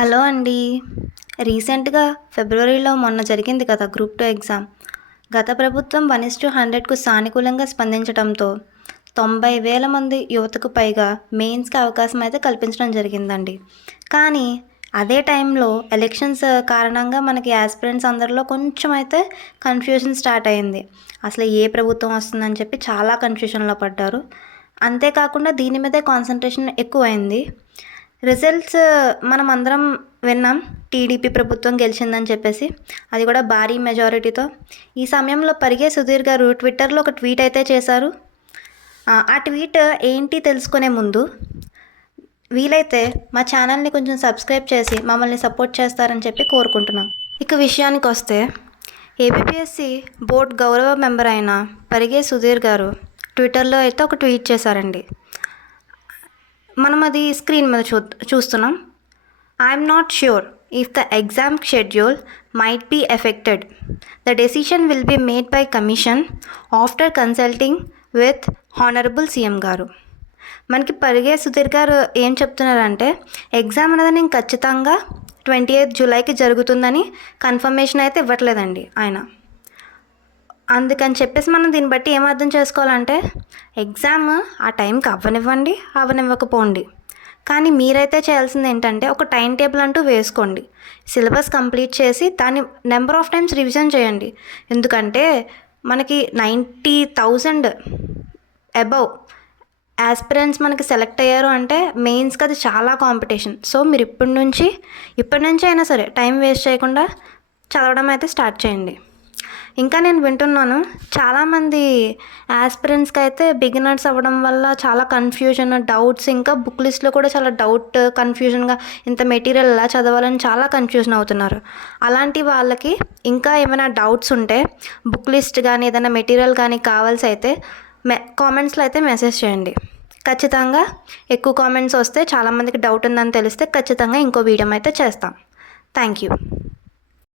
Hello అండి. రీసెంట్‌గా ఫిబ్రవరిలో మొన్న జరిగింది కదా గ్రూప్ 2 ఎగ్జామ్. గత ప్రభుత్వం 1:100కు సానుకూలంగా స్పందించడంతో 90,000 మంది యువతకు పైగా మెయిన్స్‌కి అవకాశం అయితే కల్పించడం జరిగిందండి. కానీ అదే టైంలో ఎలక్షన్స్ కారణంగా మనకి యాస్పిరెంట్స్ అందరిలో కొంచెం అయితే కన్‌ఫ్యూజన్ స్టార్ట్ అయింది. అసలు ఏ ప్రభుత్వం వస్తుందని చెప్పి చాలా కన్‌ఫ్యూజన్‌లో పడ్డారు. అంతేకాకుండా దీని మీదే కాన్సంట్రేషన్ ఎక్కువైంది. రిజల్ట్స్ మనమందరం విన్నాం. టీడీపీ ప్రభుత్వం గెలిచిందని చెప్పేసి. అది కూడా భారీ మెజారిటీతో. ఈ సమయంలో పరిగే సుధీర్ గారు ట్విట్టర్‌లో ఒక ట్వీట్ అయితే చేశారు. ఆ ట్వీట్ ఏంటి తెలుసుకునే ముందు వీలైతే మా ఛానల్‌ని కొంచెం సబ్స్క్రైబ్ చేసి మమ్మల్ని సపోర్ట్ చేస్తారని చెప్పి కోరుకుంటున్నాం. ఇక విషయానికొస్తే ఏపీపీఎస్సీ బోర్డ్ గౌరవ మెంబర్ అయిన పరిగే సుధీర్ గారు ట్విట్టర్‌లో అయితే ఒక ట్వీట్ చేశారండి. మనం అది స్క్రీన్ మీద చూస్తున్నాం. I'm not sure if the exam schedule might be affected. The decision will be made by commission after consulting with honourable CM గారు. మనకి పరిగే సుధీర్ గారు ఏం చెప్తున్నారంటే ఎగ్జామ్ అనేది నేను ఖచ్చితంగా 28 జూలైకి జరుగుతుందని కన్ఫర్మేషన్ అయితే ఇవ్వట్లేదండి ఆయన. అందుకని చెప్పేసి మనం దీన్ని బట్టి ఏం అర్థం చేసుకోవాలంటే ఎగ్జామ్ ఆ టైంకి అవ్వనివ్వండి, అవ్వనివ్వకపోండి, కానీ మీరైతే చేయాల్సింది ఏంటంటే ఒక టైం టేబుల్ అంటూ వేసుకోండి. సిలబస్ కంప్లీట్ చేసి దాన్ని నెంబర్ ఆఫ్ టైమ్స్ రివిజన్ చేయండి. ఎందుకంటే మనకి 90,000 అబవ్ యాస్పిరెంట్స్ మనకి సెలెక్ట్ అయ్యారు అంటే మెయిన్స్కి అది చాలా కాంపిటీషన్. సో మీరు ఇప్పటి నుంచి అయినా సరే టైం వేస్ట్ చేయకుండా చదవడం అయితే స్టార్ట్ చేయండి. ఇంకా నేను వింటున్నాను చాలామంది యాస్పిరెంట్స్కి అయితే బిగినర్స్ అవ్వడం వల్ల చాలా కన్ఫ్యూజన్, డౌట్స్, ఇంకా బుక్ లిస్ట్లో కూడా చాలా డౌట్, కన్ఫ్యూజన్గా ఇంత మెటీరియల్ ఎలా చదవాలని చాలా కన్ఫ్యూజన్ అవుతున్నారు. అలాంటి వాళ్ళకి ఇంకా ఏమైనా డౌట్స్ ఉంటే బుక్ లిస్ట్ కానీ ఏదైనా మెటీరియల్ కానీ కావాల్సి అయితే కామెంట్స్లో అయితే మెసేజ్ చేయండి. ఖచ్చితంగా ఎక్కువ కామెంట్స్ వస్తే చాలామందికి డౌట్ ఉందని తెలిస్తే ఖచ్చితంగా ఇంకో వీడియో అయితే చేస్తాం. Thank you.